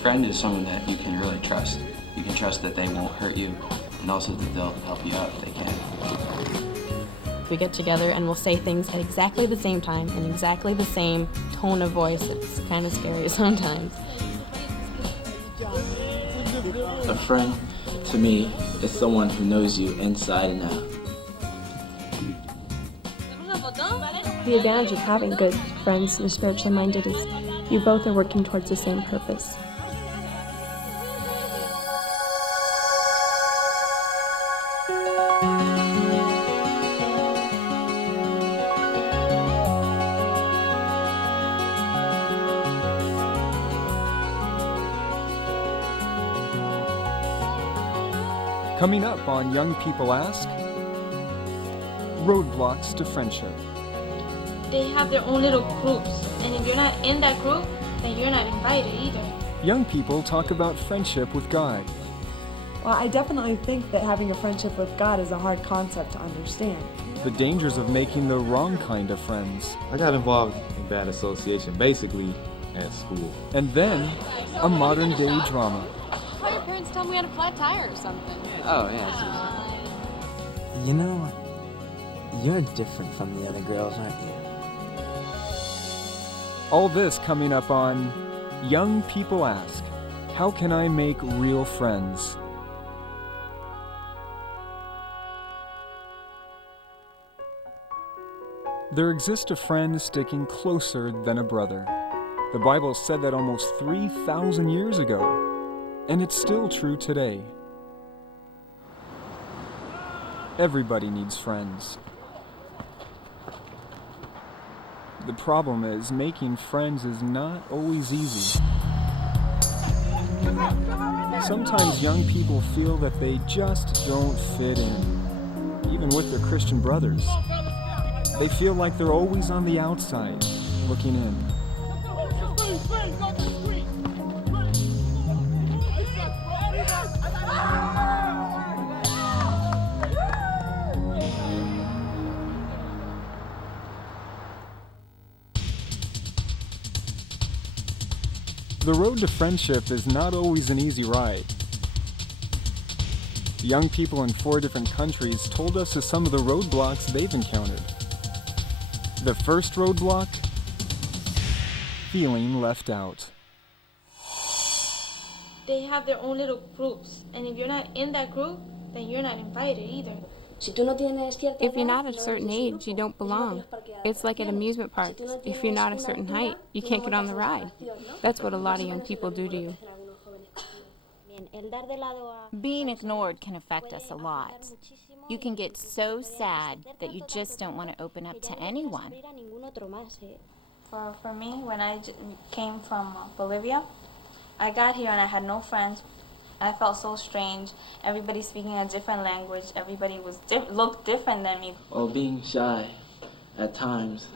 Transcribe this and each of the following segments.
friend is someone that you can really trust. You can trust that they won't hurt you, and also that they'll help you out if they can. We get together and we'll say things at exactly the same time in exactly the same tone of voice. It's kind of scary sometimes. A friend, to me, is someone who knows you inside and out. The advantage of having good friends who are spiritually minded is you both are working towards the same purpose. Coming up on Young People Ask, roadblocks to friendship. They have their own little groups, and if you're not in that group, then you're not invited either. Young people talk about friendship with God. Well, I definitely think that having a friendship with God is a hard concept to understand. The dangers of making the wrong kind of friends. I got involved in bad association, basically at school. And then, a modern day drama. Why your parents tell me I had a flat tire or something? Oh, yeah. You know, you're different from the other girls, aren't you? All this coming up on Young People Ask, how can I make real friends? There exists a friend sticking closer than a brother. The Bible said that almost 3,000 years ago, and it's still true today. Everybody needs friends. The problem is, making friends is not always easy. Sometimes young people feel that they just don't fit in, even with their Christian brothers. They feel like they're always on the outside, looking in. The road to friendship is not always an easy ride. Young people in 4 different countries told us of some of the roadblocks they've encountered. The first roadblock? Feeling left out. They have their own little groups, and if you're not in that group, then you're not invited either. If you're not at a certain age, you don't belong. It's like at amusement parks. If you're not a certain height, you can't get on the ride. That's what a lot of young people do to you. Being ignored can affect us a lot. You can get so sad that you just don't want to open up to anyone. For me, when I came from Bolivia, I got here and I had no friends. I felt so strange. Everybody speaking a different language. Everybody looked different than me. While being shy, at times,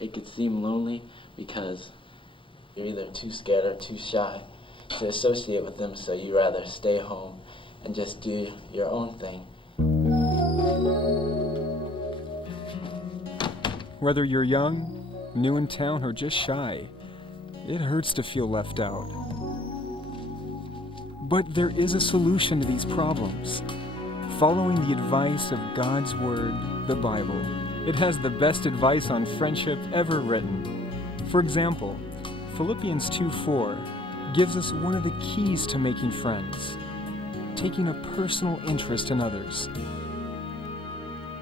it could seem lonely because you're either too scared or too shy to associate with them, so you rather stay home and just do your own thing. Whether you're young, new in town, or just shy, it hurts to feel left out. But there is a solution to these problems. Following the advice of God's Word, the Bible. It has the best advice on friendship ever written. For example, Philippians 2:4 gives us one of the keys to making friends: taking a personal interest in others.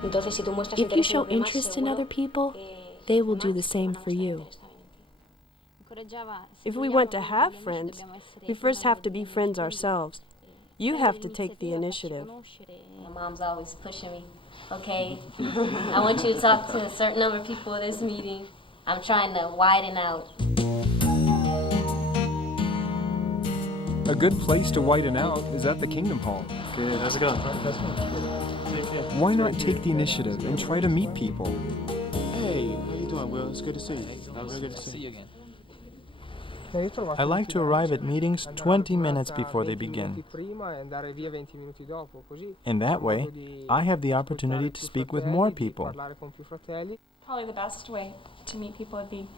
If you show interest in other people, they will do the same for you. If we want to have friends, we first have to be friends ourselves. You have to take the initiative. My mom's always pushing me. Okay, I want you to talk to a certain number of people at this meeting. I'm trying to widen out. A good place to widen out is at the Kingdom Hall. Good, how's it going? Why not take the initiative and try to meet people? Hey, how you doing, Will? It's good to see you. Very good to see you again. I like to arrive at meetings 20 minutes before they begin. In that way, I have the opportunity to speak with more people. Probably the best way to meet people would be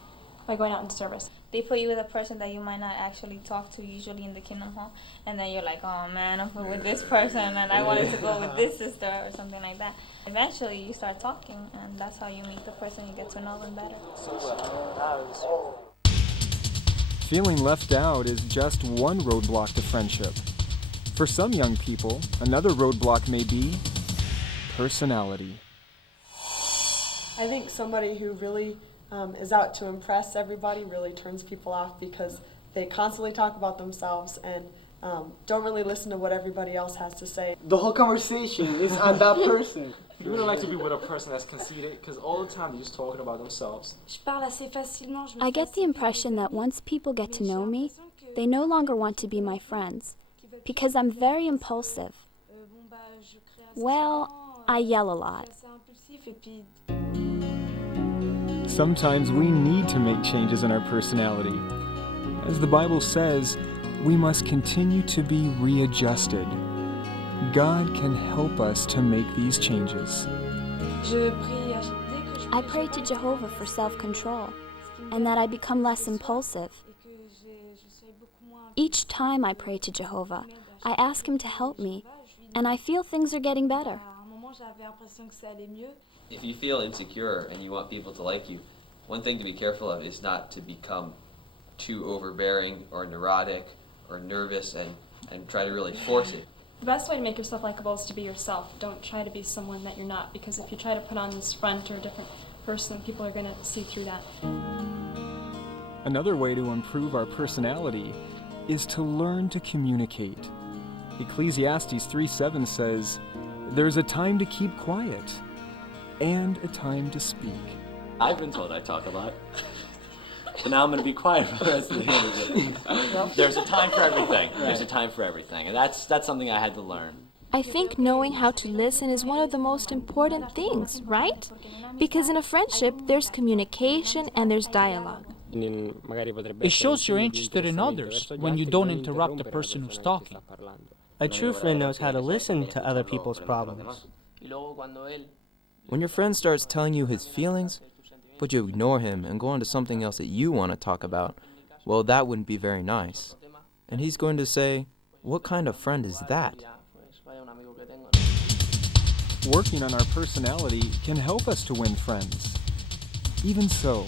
by going out into service. they put you with a person that you might not actually talk to usually in the Kingdom Hall, and then you're like, oh man, I'm with this person, and I wanted to go with this sister or something like that. Eventually, you start talking, and that's how you meet the person. You get to know them better. Feeling left out is just one roadblock to friendship. For some young people, another roadblock may be personality. I think somebody who really is out to impress everybody really turns people off because they constantly talk about themselves and don't really listen to what everybody else has to say. The whole conversation is on that person. You wouldn't like to be with a person that's conceited because all the time they're just talking about themselves. I get the impression that once people get to know me, they no longer want to be my friends because I'm very impulsive. Well, I yell a lot. Sometimes we need to make changes in our personality. As the Bible says, we must continue to be readjusted. God can help us to make these changes. I pray to Jehovah for self-control and that I become less impulsive. Each time I pray to Jehovah, I ask him to help me, and I feel things are getting better. If you feel insecure and you want people to like you, one thing to be careful of is not to become too overbearing or neurotic or nervous and try to really force it. The best way to make yourself likable is to be yourself. Don't try to be someone that you're not, because if you try to put on this front or a different person, people are going to see through that. Another way to improve our personality is to learn to communicate. Ecclesiastes 3:7 says, "There's a time to keep quiet and a time to speak." I've been told I talk a lot. So now I'm going to be quiet for the rest of the interview. There's a time for everything. There's a time for everything. And that's something I had to learn. I think knowing how to listen is one of the most important things, right? Because in a friendship, there's communication and there's dialogue. It shows you're interested in others when you don't interrupt the person who's talking. A true friend knows how to listen to other people's problems. When your friend starts telling you his feelings, but you ignore him and go on to something else that you want to talk about, well, that wouldn't be very nice. And he's going to say, "What kind of friend is that?" Working on our personality can help us to win friends. Even so,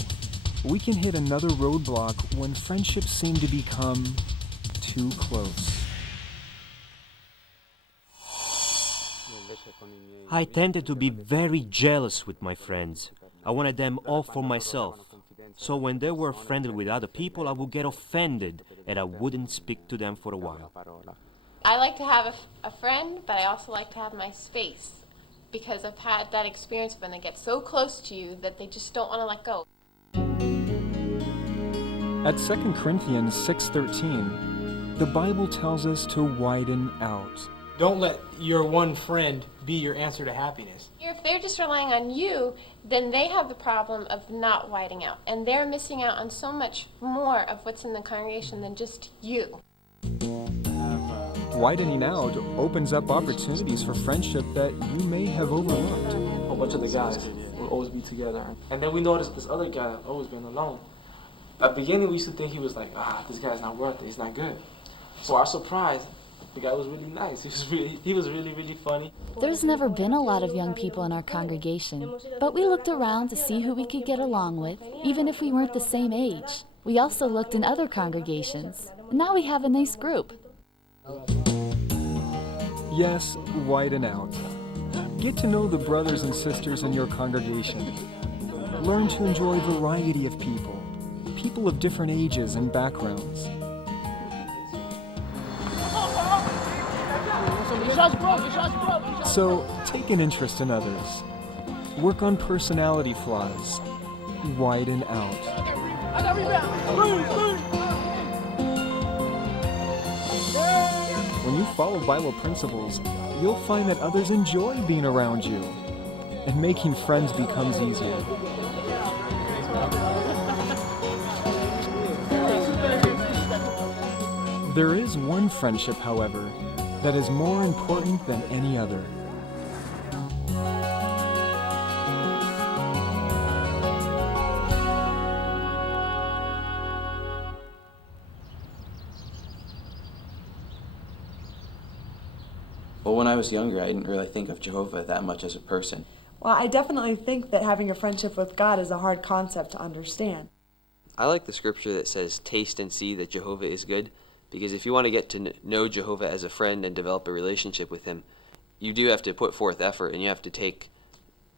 we can hit another roadblock when friendships seem to become too close. I tended to be very jealous with my friends. I wanted them all for myself. So when they were friendly with other people, I would get offended and I wouldn't speak to them for a while. I like to have a friend, but I also like to have my space, because I've had that experience when they get so close to you that they just don't want to let go. At 2 Corinthians 6:13, the Bible tells us to widen out. Don't let your one friend be your answer to happiness. If they're just relying on you, then they have the problem of not widening out, and they're missing out on so much more of what's in the congregation than just you. Widening out opens up opportunities for friendship that you may have overlooked. A bunch of the guys will always be together. And then we noticed this other guy that always been alone. At the beginning, we used to think he was like, this guy's not worth it, he's not good. So our surprise, the guy was really nice. He was really funny. There's never been a lot of young people in our congregation, but we looked around to see who we could get along with, even if we weren't the same age. We also looked in other congregations. Now we have a nice group. Yes, widen out. Get to know the brothers and sisters in your congregation. Learn to enjoy variety of people, people of different ages and backgrounds. So, take an interest in others. Work on personality flaws. Widen out. When you follow Bible principles, you'll find that others enjoy being around you, and making friends becomes easier. There is one friendship, however, that is more important than any other. when I was younger, I didn't really think of Jehovah that much as a person. Well, I definitely think that having a friendship with God is a hard concept to understand. I like the scripture that says, taste and see that Jehovah is good, because if you want to get to know Jehovah as a friend and develop a relationship with him, you do have to put forth effort, and you have to take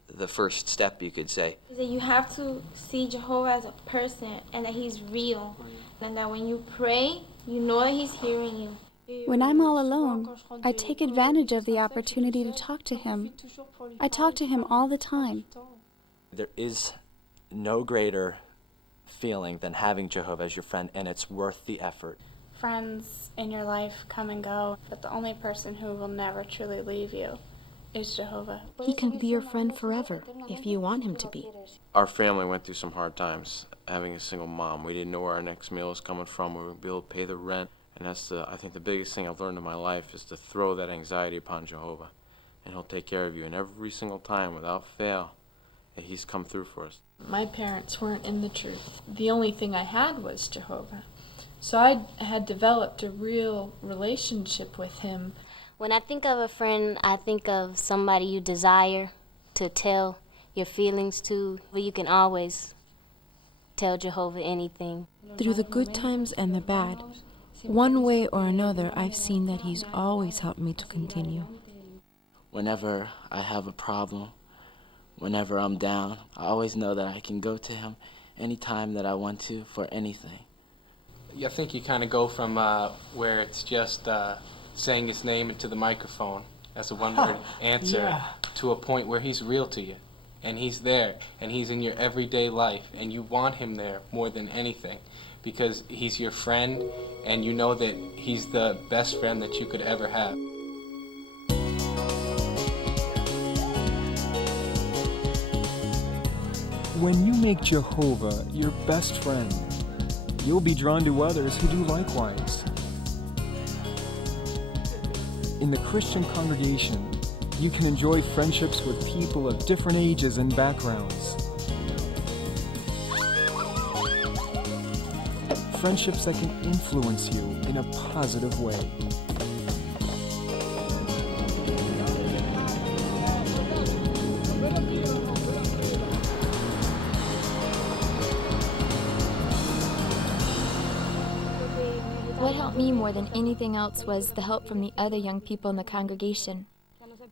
the first step, you could say. That you have to see Jehovah as a person and that he's real, and that when you pray, you know that he's hearing you. When I'm all alone, I take advantage of the opportunity to talk to him. I talk to him all the time. There is no greater feeling than having Jehovah as your friend, and it's worth the effort. Friends in your life come and go, but the only person who will never truly leave you is Jehovah. He can be your friend forever if you want him to be. Our family went through some hard times having a single mom. We didn't know where our next meal was coming from. We would be able to pay the rent. And that's I think the biggest thing I've learned in my life is to throw that anxiety upon Jehovah. And he'll take care of you. And every single time, without fail, he's come through for us. My parents weren't in the truth. The only thing I had was Jehovah. So I had developed a real relationship with him. When I think of a friend, I think of somebody you desire to tell your feelings to. You can always tell Jehovah anything. Through the good times and the bad, one way or another, I've seen that he's always helped me to continue. Whenever I have a problem, whenever I'm down, I always know that I can go to him anytime that I want to for anything. I think you kind of go from where it's just saying his name into the microphone as a one-word answer to a point where he's real to you, and he's there, and he's in your everyday life, and you want him there more than anything because he's your friend, and you know that he's the best friend that you could ever have. When you make Jehovah your best friend, you'll be drawn to others who do likewise. In the Christian congregation, you can enjoy friendships with people of different ages and backgrounds. Friendships that can influence you in a positive way. What helped me more than anything else was the help from the other young people in the congregation.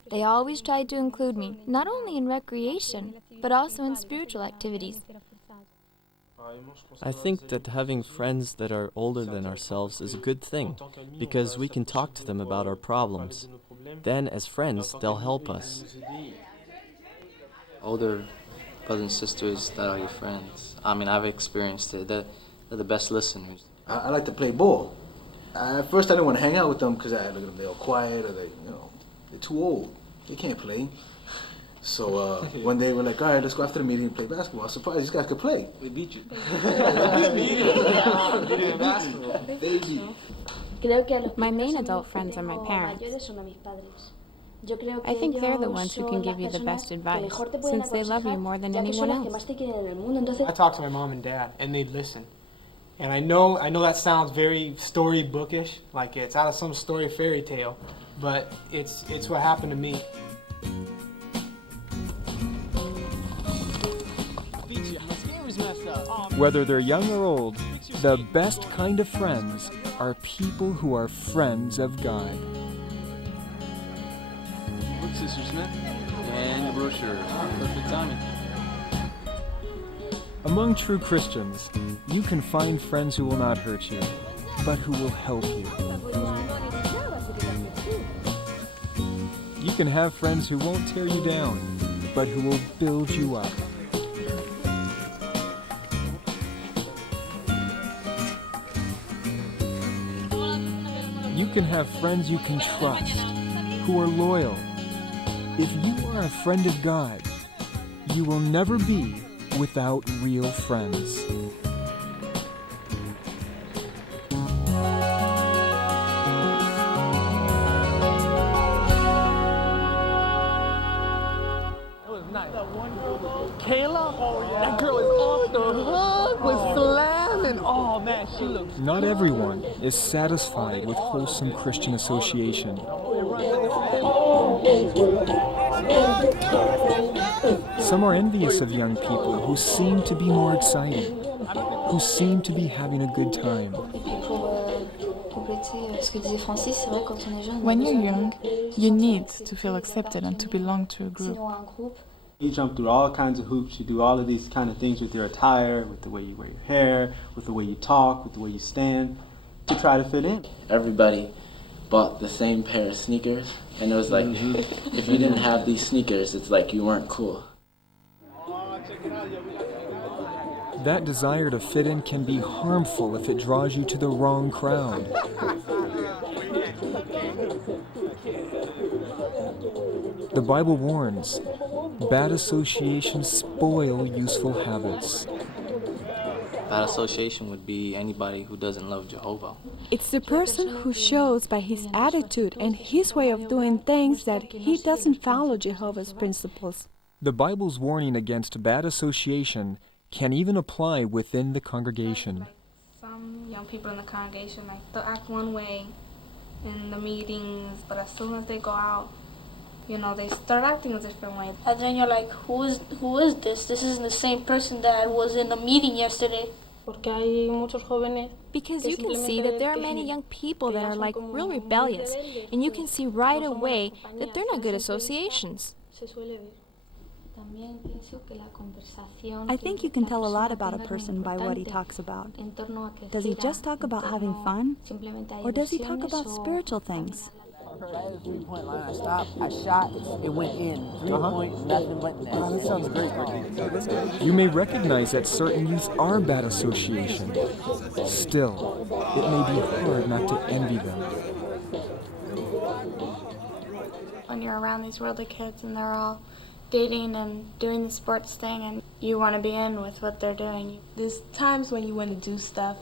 They always tried to include me, not only in recreation, but also in spiritual activities. I think that having friends that are older than ourselves is a good thing, because we can talk to them about our problems. Then, as friends, they'll help us. Older brothers and sisters that are your friends, I mean, I've experienced it. They're the best listeners. I like to play ball. At first, I didn't want to hang out with them because I look at them, they're all quiet or they're too old. They can't play. So when they were like, all right, let's go after the meeting and play basketball, I was surprised these guys could play. We beat you. My main adult friends are my parents. I think they're the ones who can give you the best advice, since they love you more than anyone else. I talk to my mom and dad, and they listen. And I know that sounds very storybookish, like it's out of some story fairy tale, but it's what happened to me. Whether they're young or old, the best kind of friends are people who are friends of God. Look, Sister Smith, and the brochure. Perfect timing. Among true Christians, you can find friends who will not hurt you, but who will help you. You can have friends who won't tear you down, but who will build you up. You can have friends you can trust, who are loyal. If you are a friend of God, you will never be without real friends. Kayla, that girl is off the hook with slamming. Oh man, she looks. Not everyone is satisfied with wholesome Christian association. Some are envious of young people who seem to be more excited, who seem to be having a good time. When you're young, you need to feel accepted and to belong to a group. You jump through all kinds of hoops, you do all of these kind of things with your attire, with the way you wear your hair, with the way you talk, with the way you stand, to try to fit in. Everybody bought the same pair of sneakers, and it was like, if you didn't have these sneakers, it's like you weren't cool. That desire to fit in can be harmful if it draws you to the wrong crowd. The Bible warns, bad associations spoil useful habits. Bad association would be anybody who doesn't love Jehovah. It's the person who shows by his attitude and his way of doing things that he doesn't follow Jehovah's principles. The Bible's warning against bad association can even apply within the congregation. Some young people in the congregation, like, they'll act one way in the meetings, but as soon as they go out, you know, they start acting a different way. And then you're like, who is this? This isn't the same person that was in the meeting yesterday. Because you can see that there are many young people that are like real rebellious, and you can see right away that they're not good associations. I think you can tell a lot about a person by what he talks about. Does he just talk about having fun? Or does he talk about spiritual things? At the three-point line, I stopped, I shot, it went in. 3 points, nothing but net. That sounds great. You may recognize that certain youth are bad association. Still, it may be hard not to envy them. When you're around these worldly kids and they're all dating and doing the sports thing and you want to be in with what they're doing. There's times when you want to do stuff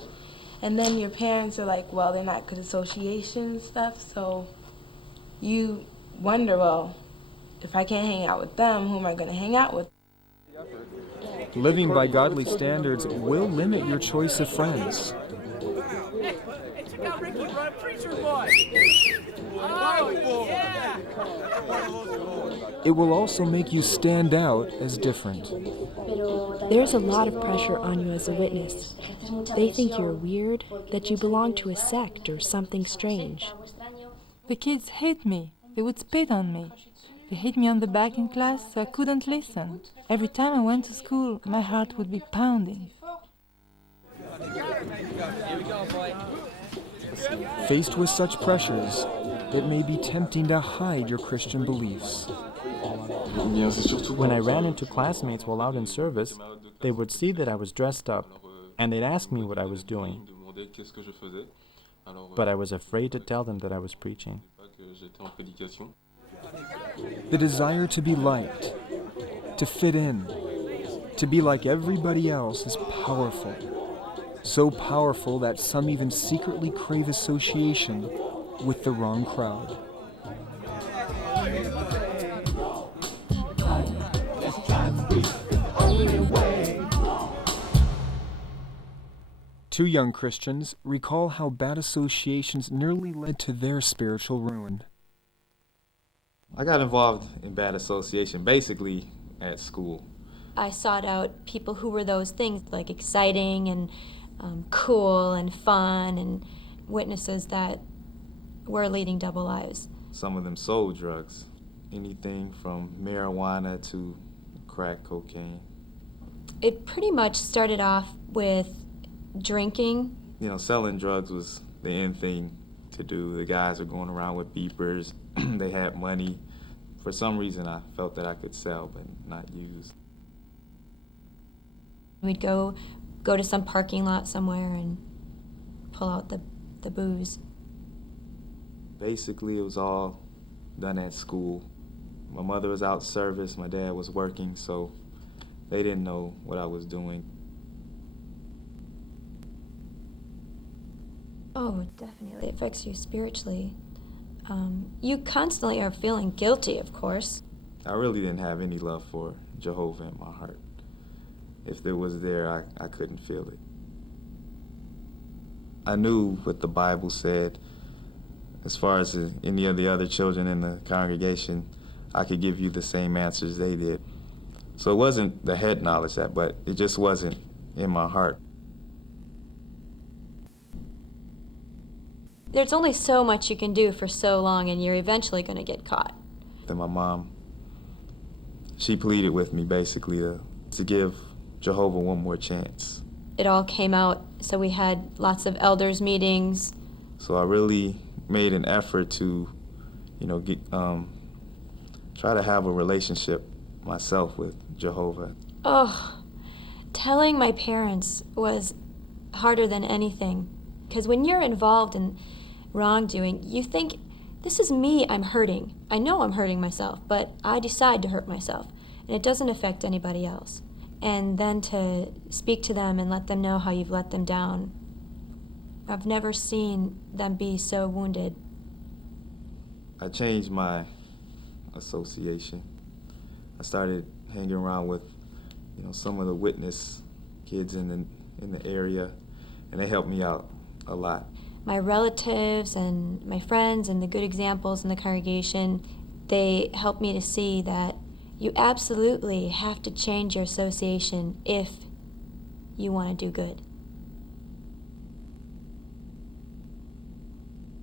and then your parents are like, well, they're not good association and stuff, so you wonder, well, if I can't hang out with them, who am I going to hang out with? Living by godly standards will limit your choice of friends. It will also make you stand out as different. There's a lot of pressure on you as a witness. They think you're weird, that you belong to a sect or something strange. The kids hate me. They would spit on me. They hit me on the back in class, so I couldn't listen. Every time I went to school, my heart would be pounding. Faced with such pressures, it may be tempting to hide your Christian beliefs. When I ran into classmates while out in service, they would see that I was dressed up, and they'd ask me what I was doing. But I was afraid to tell them that I was preaching. The desire to be liked, to fit in, to be like everybody else is powerful. So powerful that some even secretly crave association with the wrong crowd. Two young Christians recall how bad associations nearly led to their spiritual ruin. I got involved in bad association basically at school. I sought out people who were those things, like exciting and cool and fun, and witnesses that were leading double lives. Some of them sold drugs, anything from marijuana to crack cocaine. It pretty much started off with drinking. You know, selling drugs was the end thing to do. The guys were going around with beepers. They had money. For some reason, I felt that I could sell but not use. We'd go to some parking lot somewhere and pull out the booze. Basically, it was all done at school. My mother was out service, my dad was working, so they didn't know what I was doing. Oh, definitely. It affects you spiritually. You constantly are feeling guilty, of course. I really didn't have any love for Jehovah in my heart. If it was there, I couldn't feel it. I knew what the Bible said as far as any of the other children in the congregation. I could give you the same answers they did. So it wasn't the head knowledge but it just wasn't in my heart. There's only so much you can do for so long, and you're eventually going to get caught. Then my mom, she pleaded with me basically to give Jehovah one more chance. It all came out, so we had lots of elders meetings. So I really made an effort to, try to have a relationship myself with Jehovah. Oh, telling my parents was harder than anything. Because when you're involved in wrongdoing, you think, this is me I'm hurting. I know I'm hurting myself, but I decide to hurt myself. And it doesn't affect anybody else. And then to speak to them and let them know how you've let them down. I've never seen them be so wounded. I changed my association. I started hanging around with, some of the witness kids in the area, and they helped me out a lot. My relatives and my friends and the good examples in the congregation, they helped me to see that you absolutely have to change your association if you want to do good.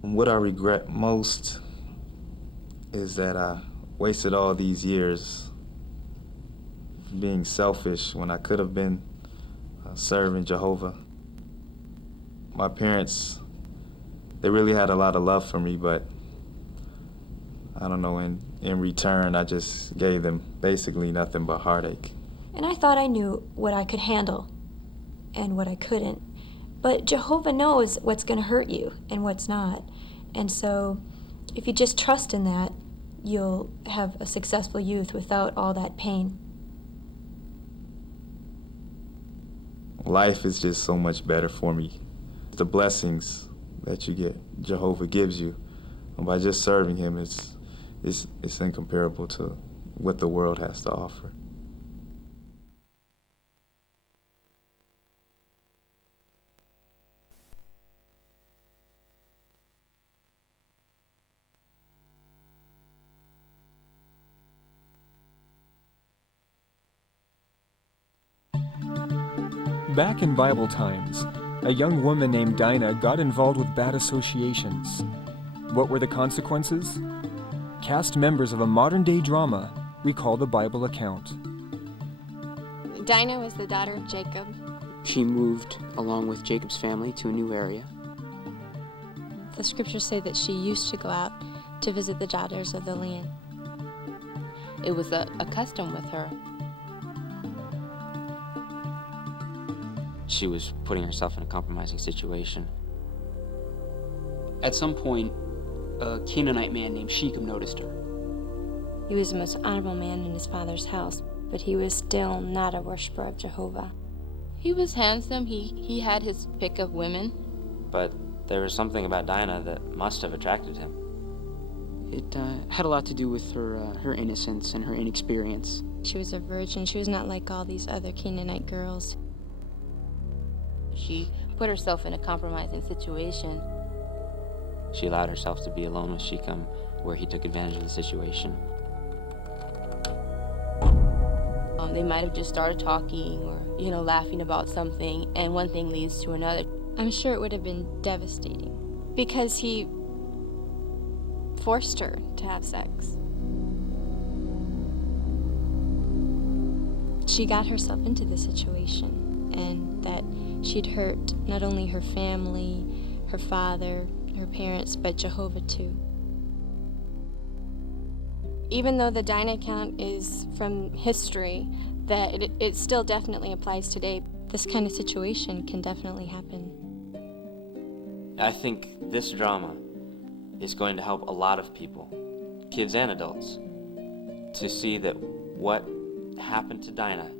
What I regret most is that I wasted all these years being selfish when I could have been serving Jehovah. My parents, they really had a lot of love for me, but I don't know, in return, I just gave them basically nothing but heartache. And I thought I knew what I could handle and what I couldn't. But Jehovah knows what's going to hurt you and what's not. And so if you just trust in that, you'll have a successful youth without all that pain. Life is just so much better for me. The blessings that you get, Jehovah gives you, and by just serving him, it's incomparable to what the world has to offer. Back in Bible times, a young woman named Dinah got involved with bad associations. What were the consequences? Cast members of a modern-day drama recall the Bible account. Dinah was the daughter of Jacob. She moved along with Jacob's family to a new area. The scriptures say that she used to go out to visit the daughters of the land. It was a custom with her. She was putting herself in a compromising situation. At some point, a Canaanite man named Shechem noticed her. He was the most honorable man in his father's house, but he was still not a worshiper of Jehovah. He was handsome. He had his pick of women. But there was something about Dinah that must have attracted him. It had a lot to do with her innocence and her inexperience. She was a virgin. She was not like all these other Canaanite girls. She put herself in a compromising situation. She allowed herself to be alone with Shechem, where he took advantage of the situation. They might have just started talking or, laughing about something, and one thing leads to another. I'm sure it would have been devastating because he forced her to have sex. She got herself into this situation, and that she'd hurt not only her family, her father, her parents, but Jehovah too. Even though the Dinah account is from history, that it still definitely applies today. This kind of situation can definitely happen. I think this drama is going to help a lot of people, kids and adults, to see that what happened to Dinah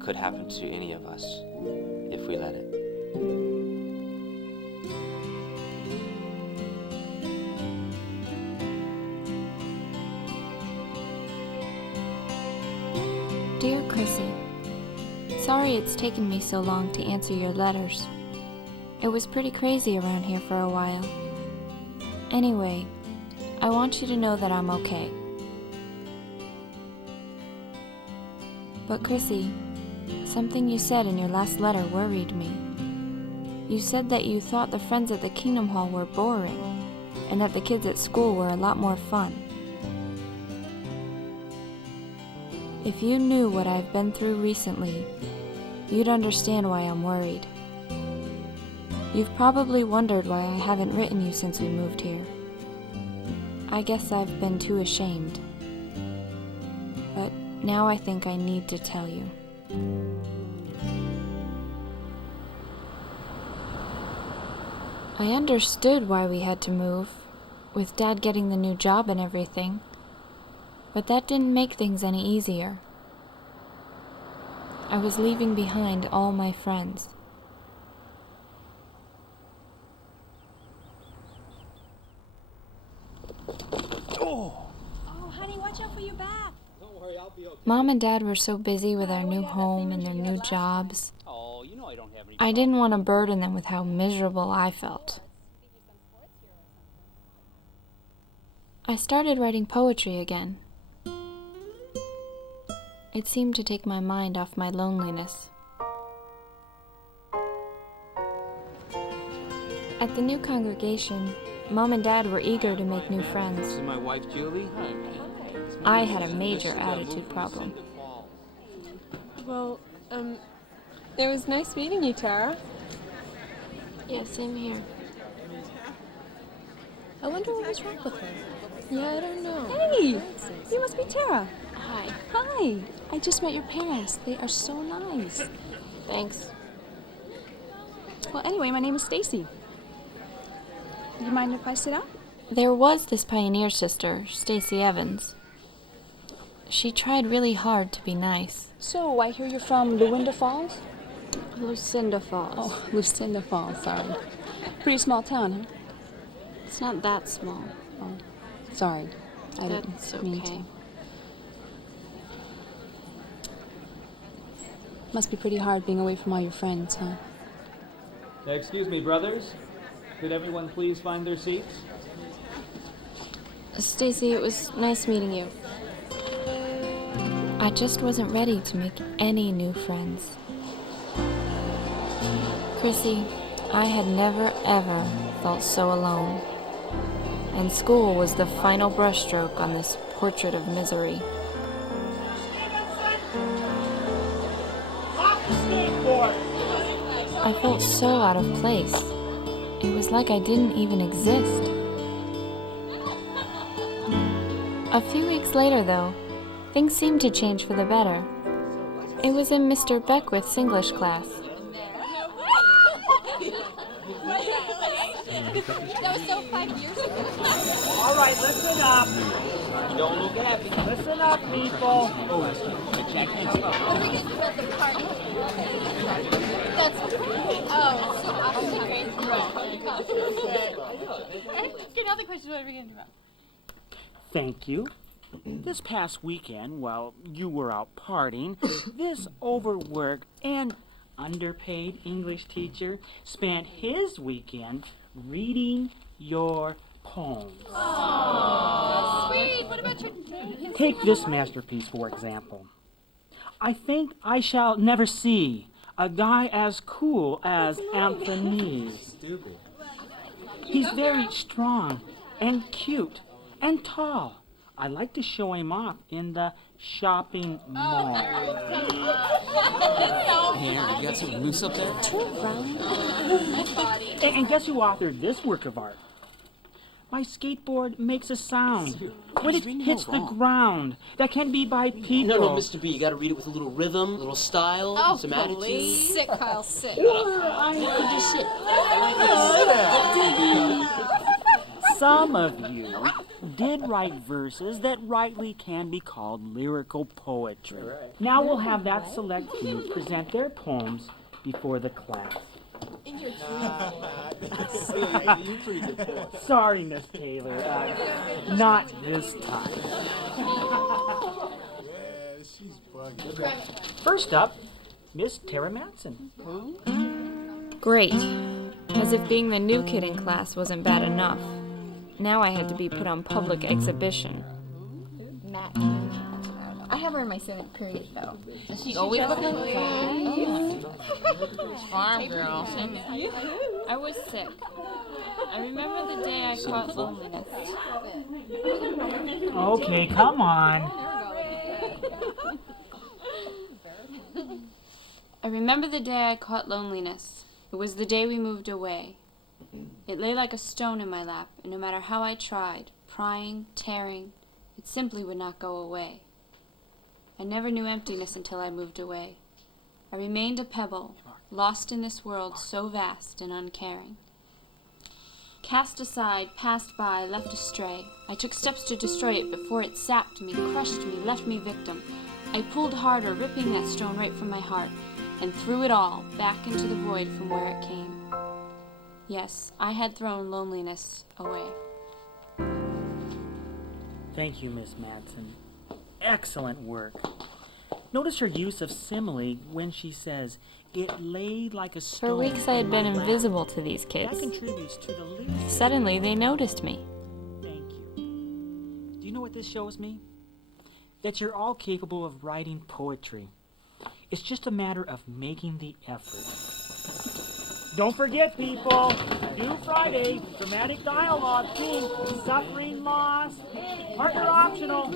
could happen to any of us if we let it. Dear Chrissy, sorry it's taken me so long to answer your letters. It was pretty crazy around here for a while. Anyway, I want you to know that I'm okay. But Chrissy, something you said in your last letter worried me. You said that you thought the friends at the Kingdom Hall were boring, and that the kids at school were a lot more fun. If you knew what I've been through recently, you'd understand why I'm worried. You've probably wondered why I haven't written you since we moved here. I guess I've been too ashamed. But now I think I need to tell you. I understood why we had to move, with Dad getting the new job and everything, but that didn't make things any easier. I was leaving behind all my friends. Oh, honey, watch out for your back. Don't worry, I'll be okay. Mom and Dad were so busy with our new home and their new jobs. I didn't want to burden them with how miserable I felt. I started writing poetry again. It seemed to take my mind off my loneliness. At the new congregation, Mom and Dad were eager to make new friends. This is my wife, Julie. I had a major attitude problem. Well, it was nice meeting you, Tara. Yeah, same here. I wonder what was wrong with her. Yeah, I don't know. Hey! You must be Tara. Hi. Hi! I just met your parents. They are so nice. Thanks. Well, anyway, my name is Stacy. Do you mind if I sit up? There was this pioneer sister, Stacy Evans. She tried really hard to be nice. So, I hear you're from Lucinda Falls? Lucinda Falls. Oh, Lucinda Falls, sorry. Pretty small town, huh? It's not that small. Oh, sorry. I That's didn't mean okay. to. Must be pretty hard being away from all your friends, huh? Excuse me, brothers. Could everyone please find their seats? Stacy, it was nice meeting you. I just wasn't ready to make any new friends. Chrissy, I had never, ever felt so alone. And school was the final brushstroke on this portrait of misery. I felt so out of place. It was like I didn't even exist. A few weeks later, though, things seemed to change for the better. It was in Mr. Beckwith's English class. That was so 5 years ago. All right, listen up. Don't look happy. Listen up, people. What are we going to do at the party? That's oh, Get other questions. What are we going to do about? Thank you. This past weekend, while you were out partying, this overworked and underpaid English teacher spent his weekend reading your poems. Aww. Sweet. What about your name? Take this masterpiece, for example. I think I shall never see a guy as cool as Anthony. Stupid. He's very strong and cute and tall. I like to show him off in the shopping mall. Here, you got something loose up there? And guess who authored this work of art? My skateboard makes a sound when it hits the ground that can be by people. No, Mr. B, you gotta read it with a little rhythm, a little style, Oh, some attitude. please. Sit, Kyle, sit. Could you sit? Some of you did write verses that rightly can be called lyrical poetry. Now we'll have that select few present their poems before the class. In your Sorry, Miss Taylor. Not this time. First up, Miss Tara Matson. Great. As if being the new kid in class wasn't bad enough. Now I had to be put on public exhibition. Matt. I have her in my 7th period, though. Does she always look like Farm girl. I was sick. I remember the day I caught loneliness. Okay, come on. I remember the day I caught loneliness. It was the day we moved away. It lay like a stone in my lap, and no matter how I tried, prying, tearing, it simply would not go away. I never knew emptiness until I moved away. I remained a pebble, lost in this world so vast and uncaring. Cast aside, passed by, left astray, I took steps to destroy it before it sapped me, crushed me, left me victim. I pulled harder, ripping that stone right from my heart, and threw it all back into the void from where it came. Yes, I had thrown loneliness away. Thank you, Miss Madsen. Excellent work. Notice her use of simile when she says, it lay like a stone. For weeks I had been invisible to these kids. That contributes to the lyrics. Suddenly they noticed me. Thank you. Do you know what this shows me? That you're all capable of writing poetry. It's just a matter of making the effort. Don't forget, people, due Friday, dramatic dialogue, theme, suffering, loss, partner optional.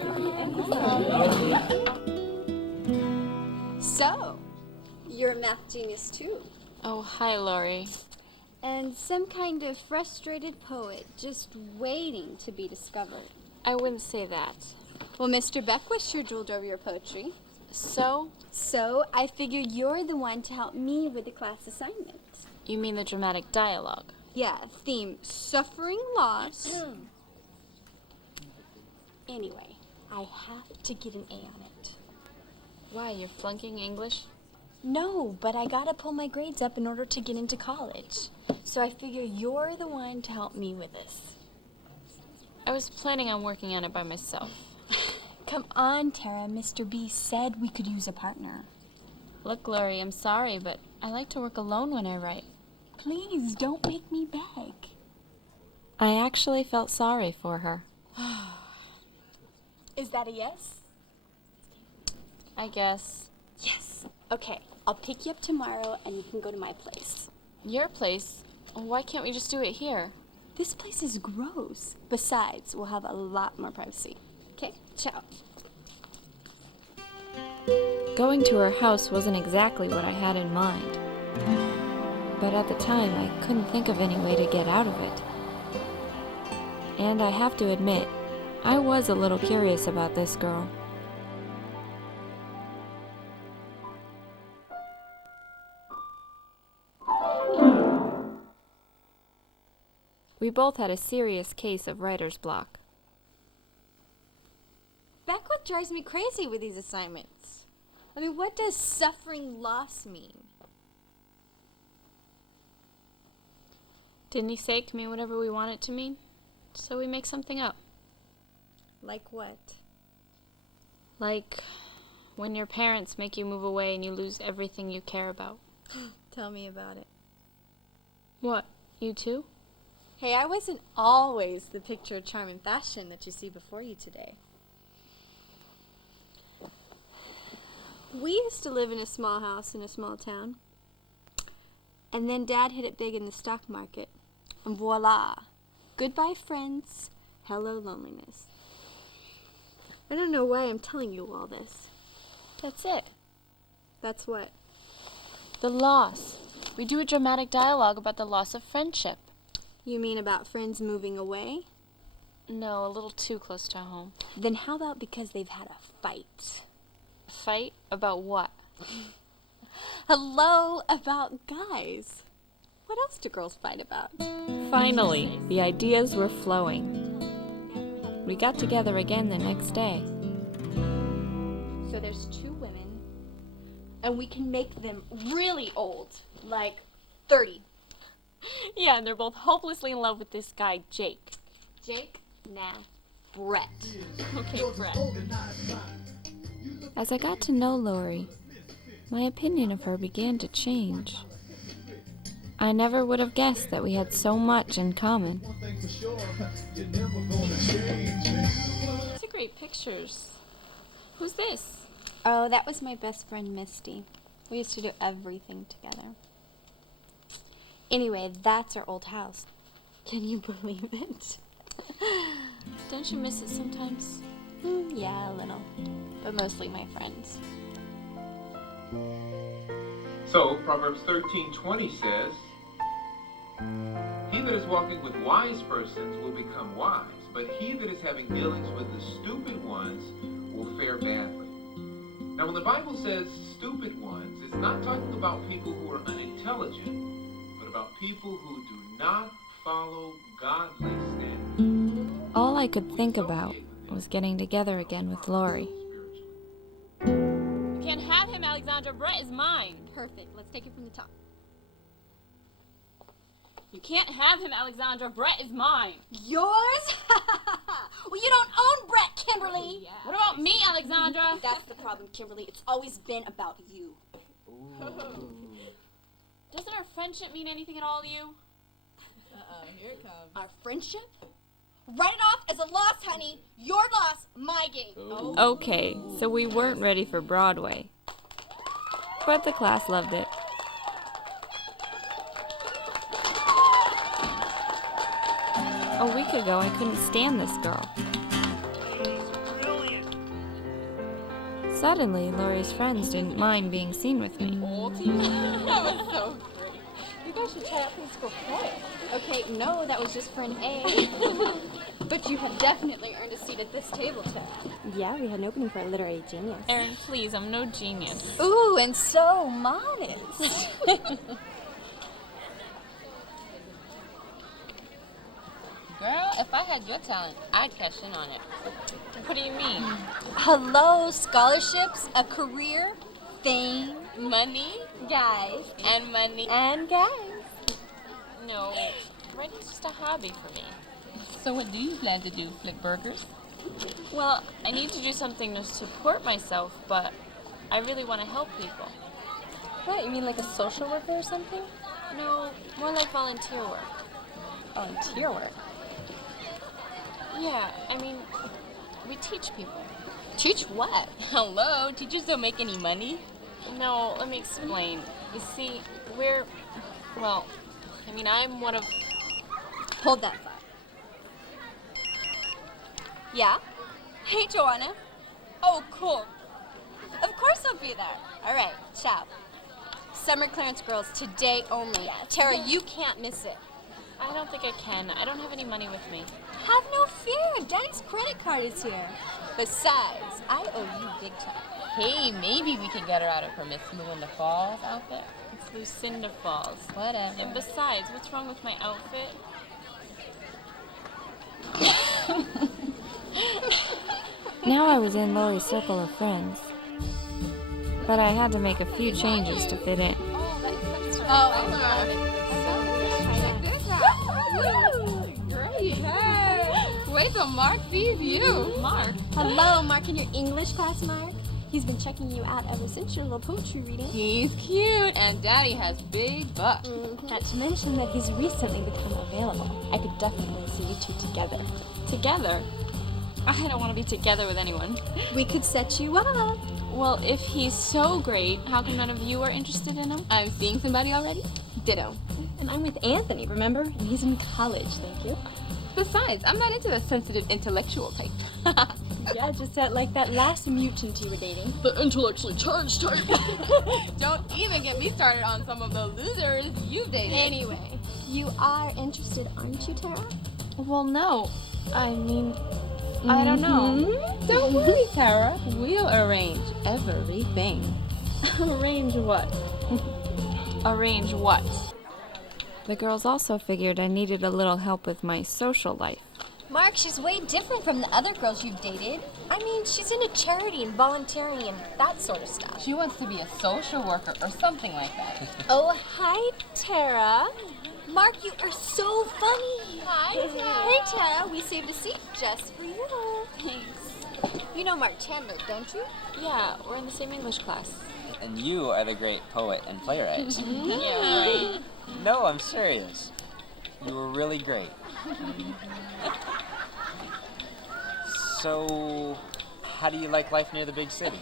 So, you're a math genius too. Oh, hi, Lori. And some kind of frustrated poet just waiting to be discovered. I wouldn't say that. Well, Mr. Beckwith sure drooled over your poetry. So? So, I figure you're the one to help me with the class assignment. You mean the dramatic dialogue? Yeah, theme, suffering, loss. Anyway, I have to get an A on it. Why, you're flunking English? No, but I gotta pull my grades up in order to get into college. So I figure you're the one to help me with this. I was planning on working on it by myself. Come on, Tara. Mr. B said we could use a partner. Look, Lori, I'm sorry, but I like to work alone when I write. Please, don't make me beg. I actually felt sorry for her. Is that a yes? I guess. Yes. Okay, I'll pick you up tomorrow and you can go to my place. Your place? Why can't we just do it here? This place is gross. Besides, we'll have a lot more privacy. Okay, ciao. Going to her house wasn't exactly what I had in mind. But at the time, I couldn't think of any way to get out of it. And I have to admit, I was a little curious about this girl. We both had a serious case of writer's block. Beckwith drives me crazy with these assignments. I mean, what does suffering loss mean? Didn't he say it can mean whatever we want it to mean? So we make something up. Like what? Like when your parents make you move away and you lose everything you care about. Tell me about it. What, you too? Hey, I wasn't always the picture of charm and fashion that you see before you today. We used to live in a small house in a small town. And then Dad hit it big in the stock market. And voila! Goodbye, friends. Hello, loneliness. I don't know why I'm telling you all this. That's it. That's what? The loss. We do a dramatic dialogue about the loss of friendship. You mean about friends moving away? No, a little too close to home. Then how about because they've had a fight? A fight? About what? Hello, about guys. What else do girls fight about? Finally, the ideas were flowing. We got together again the next day. So there's 2 women, and we can make them really old, like 30. Yeah, and they're both hopelessly in love with this guy, Jake. Jake? Nah. Brett. Okay, Brett. As I got to know Lori, my opinion of her began to change. I never would have guessed that we had so much in common. These are great pictures. Who's this? Oh, that was my best friend Misty. We used to do everything together. Anyway, that's our old house. Can you believe it? Don't you miss it sometimes? Yeah, a little. But mostly my friends. So, Proverbs 13:20 says, "He that is walking with wise persons will become wise, but he that is having dealings with the stupid ones will fare badly." Now, when the Bible says stupid ones, it's not talking about people who are unintelligent, but about people who do not follow godly standards. All I could think about was getting together again with Lori. You can't have him, Alexandra. Brett is mine. Perfect. Let's take it from the top. You can't have him, Alexandra. Brett is mine. Yours? Well, you don't own Brett, Kimberly. Yeah. What about me, Alexandra? That's the problem, Kimberly. It's always been about you. Doesn't our friendship mean anything at all to you? Here it comes. Our friendship? Write it off as a loss, honey. Your loss, my gain. Okay, so we weren't ready for Broadway. But the class loved it. A week ago, I couldn't stand this girl. Suddenly, Lori's friends didn't mind being seen with me. That was so great. You guys should try out musical play. Okay, no, that was just for an A. But you have definitely earned a seat at this table, Tara. Yeah, we had an opening for a literary genius. Erin, please, I'm no genius. Ooh, and so modest. Girl, if I had your talent, I'd cash in on it. What do you mean? Hello, scholarships, a career, fame, Money guys, and money. and guys. No, writing's just a hobby for me. So what do you plan to do, flip burgers? Well, I need to do something to support myself, but I really want to help people. What, you mean like a social worker or something? No, more like volunteer work. Volunteer work? Yeah, I mean, we teach people. Teach what? Hello, teachers don't make any money. No, let me explain. You see, I'm one of... Hold that thought. Yeah? Hey, Joanna. Oh, cool. Of course I'll be there. All right, ciao. Summer clearance girls, today only. Yes. Tara, you can't miss it. I don't think I can. I don't have any money with me. Have no fear. Daddy's credit card is here. Besides, I owe you big time. Hey, maybe we could get her out of her Miss Melinda Falls outfit. It's Lucinda Falls. Whatever. And besides, what's wrong with my outfit? Now I was in Lori's circle of friends. But I had to make a few changes to fit in. Great. Hey. Wait till Mark sees you. Mark? Hello, Mark in your English class, Mark. He's been checking you out ever since your little poetry reading. He's cute, and Daddy has big bucks. Not to mention that he's recently become available. I could definitely see you two together. Together? I don't want to be together with anyone. We could set you up. Well, if he's so great, how come none of you are interested in him? I'm seeing somebody already. Ditto. And I'm with Anthony, remember? And he's in college, thank you. Besides, I'm not into the sensitive intellectual type. Yeah, just like that last mutant you were dating. The intellectually charged type. Don't even get me started on some of the losers you've dated. Anyway, you are interested, aren't you, Tara? Well, no. I mean, I don't know. Don't worry, Tara. We'll arrange everything. Arrange what? Arrange what? The girls also figured I needed a little help with my social life. Mark, she's way different from the other girls you've dated. I mean, she's into charity and volunteering and that sort of stuff. She wants to be a social worker or something like that. Oh, hi, Tara. Mark, you are so funny. Hi, Tara. Hey, Tara, we saved a seat just for you. Thanks. You know Mark Chandler, don't you? Yeah, we're in the same English class. And you are the great poet and playwright. Yeah, right. No, I'm serious. You were really great. So, how do you like life near the big city?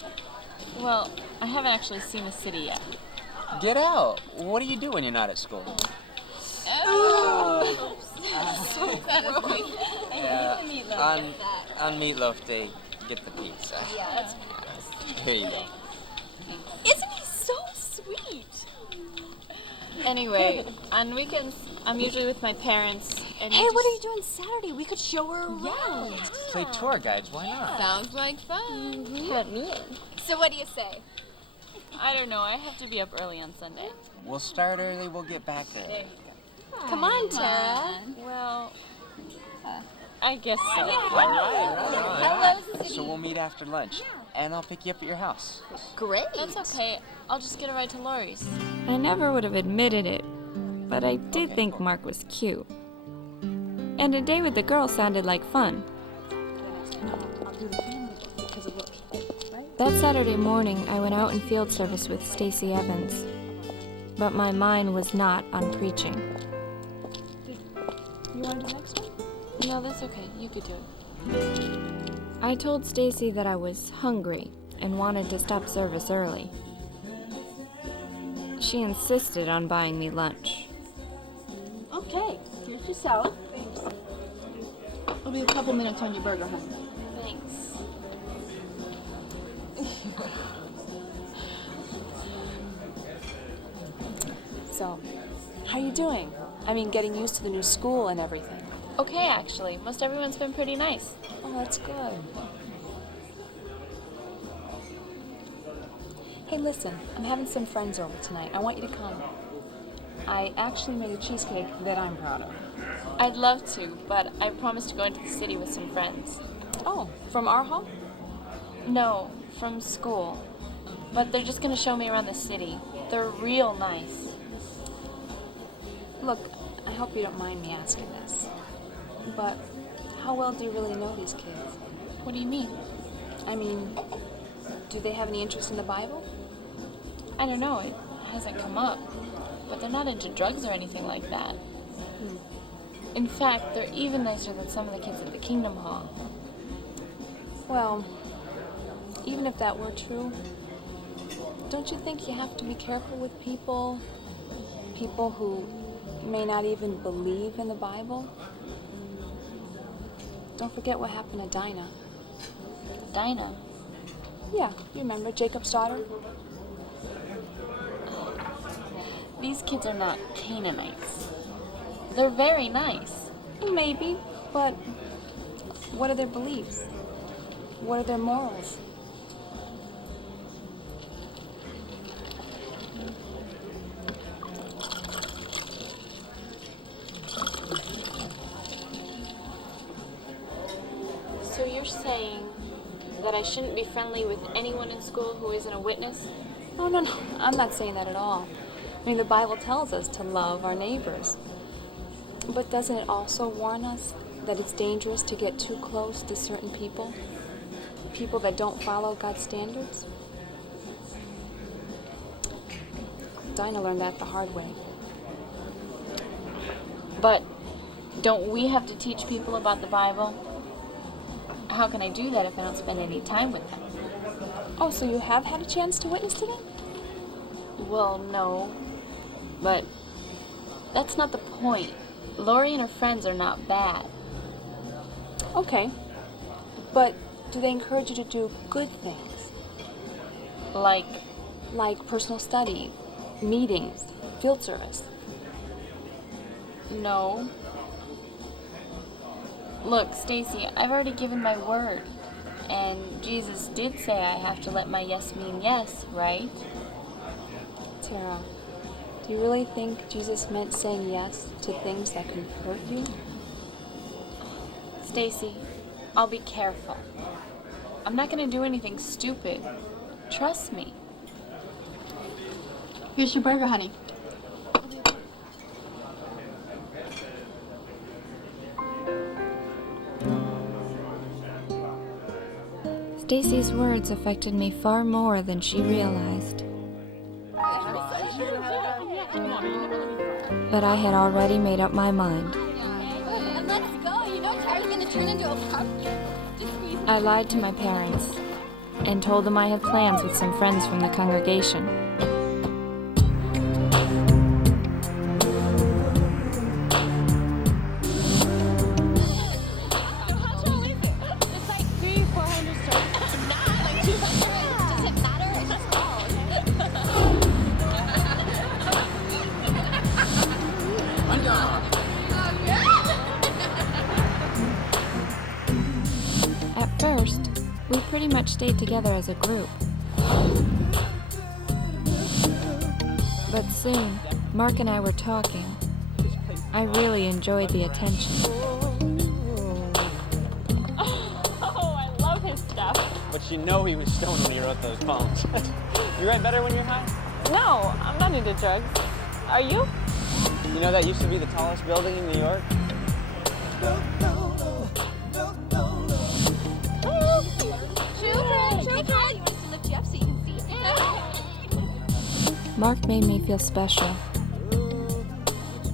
Well, I haven't actually seen the city yet. Get out. What do you do when you're not at school? Oh. So gross. Yeah, on Meatloaf Day, get the pizza. Yeah, that's Here you go. Isn't he so sweet? Anyway, on weekends, I'm usually with my parents. And Hey, what are you doing Saturday? We could show her around. Play tour guides, why not? Sounds like fun. Let me in. So what do you say? I don't know. I have to be up early on Sunday. We'll start early, we'll get back early. Come on, Tara. Well, I guess so. All right. Hello, City. So we'll meet after lunch, and I'll pick you up at your house. Great. That's okay. I'll just get a ride to Laurie's. I never would have admitted it, but I did think Mark was cute. And a day with the girl sounded like fun. That Saturday morning, I went out in field service with Stacy Evans. But my mind was not on preaching. You want to do the next one? No, that's okay. You could do it. I told Stacy that I was hungry and wanted to stop service early. She insisted on buying me lunch. Okay, here's your salad. Thanks. It'll be a couple minutes on your burger, honey. Thanks. So, how you doing? I mean, getting used to the new school and everything. Okay, actually. Most everyone's been pretty nice. Oh, that's good. Hey, listen, I'm having some friends over tonight. I want you to come. I actually made a cheesecake that I'm proud of. I'd love to, but I promised to go into the city with some friends. Oh, from our home? No, from school. But they're just gonna show me around the city. They're real nice. Look, I hope you don't mind me asking this, but how well do you really know these kids? What do you mean? I mean, do they have any interest in the Bible? I don't know. It hasn't come up. But they're not into drugs or anything like that. In fact, they're even nicer than some of the kids at the Kingdom Hall. Well, even if that were true, don't you think you have to be careful with people who may not even believe in the Bible? Don't forget what happened to Dinah. Dinah? Yeah, you remember Jacob's daughter? These kids are not Canaanites. They're very nice. Maybe, but what are their beliefs? What are their morals? So you're saying that I shouldn't be friendly with anyone in school who isn't a witness? Oh, no, I'm not saying that at all. I mean, the Bible tells us to love our neighbors. But doesn't it also warn us that it's dangerous to get too close to certain people? People that don't follow God's standards? Dinah learned that the hard way. But don't we have to teach people about the Bible? How can I do that if I don't spend any time with them? Oh, so you have had a chance to witness to them? Well, no. But that's not the point. Laurie and her friends are not bad. Okay. But do they encourage you to do good things? Like personal study, meetings, field service? No. Look, Stacy, I've already given my word. And Jesus did say I have to let my yes mean yes, right? Tara, do you really think Jesus meant saying yes to things that can hurt you? Stacy, I'll be careful. I'm not going to do anything stupid. Trust me. Here's your burger, honey. Stacy's words affected me far more than she realized. But I had already made up my mind. Let's go. You know Tara's gonna turn into a pumpkin. I lied to my parents and told them I have plans with some friends from the congregation. At first, we pretty much stayed together as a group. But soon, Mark and I were talking. I really enjoyed the attention. Oh, I love his stuff. But you know he was stoned when he wrote those poems. You write better when you're high? No, I'm not into drugs. Are you? You know that used to be the tallest building in New York? Mark made me feel special.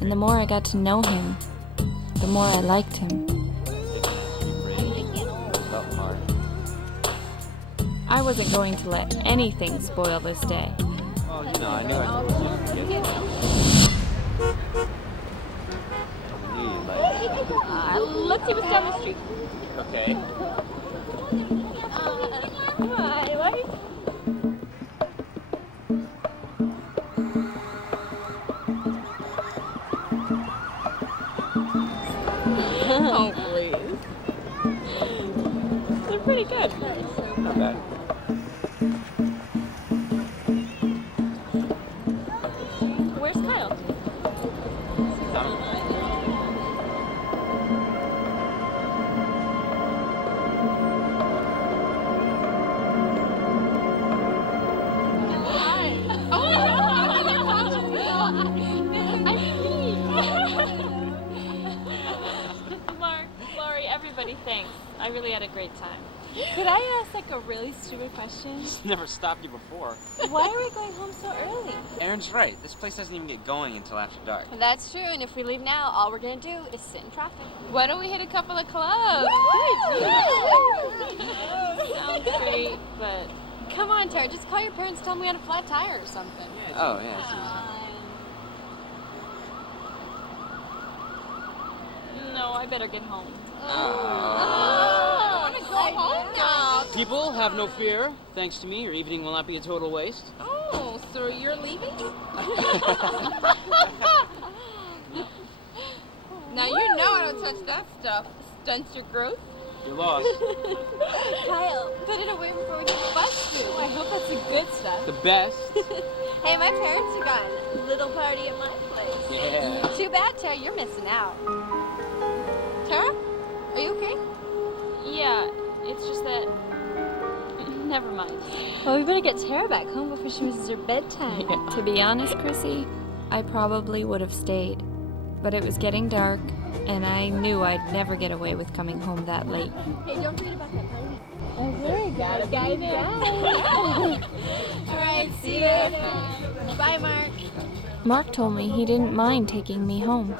And the more I got to know him, the more I liked him. I wasn't going to let anything spoil this day. Oh, you know, I knew I Let's see what's down the street. Okay. Hi, like. Oh, please. They're pretty good. Not bad. Where's Kyle? Mark, Lori, everybody, thanks. I really had a great time. Could I ask like a really stupid question? Never stopped you before. Why are we going home so early? Aaron's right. This place doesn't even get going until after dark. That's true, and if we leave now, all we're gonna do is sit in traffic. Why don't we hit a couple of clubs? Sounds great, but Come on, Tara, just call your parents, tell them we had a flat tire or something. Oh, yeah, it's easy. no, I better get home. I want to go home now. People, have no fear. Thanks to me, your evening will not be a total waste. Oh, so you're leaving? Now you know I don't touch that stuff. Stunts your growth. You're lost. Kyle, put it away before we get busted. I hope that's the good stuff. The best. Hey, my parents are gone. Little party at my place. Yeah. Too bad, Tara, you're missing out. Tara, are you okay? Yeah, it's just that. Never mind. Well, we better get Tara back home before she misses her bedtime. To be honest, Chrissy, I probably would have stayed. But it was getting dark, and I knew I'd never get away with coming home that late. Hey, don't forget about that party. Okay, guys. All right, see you later. Bye, Mark. Mark told me he didn't mind taking me home.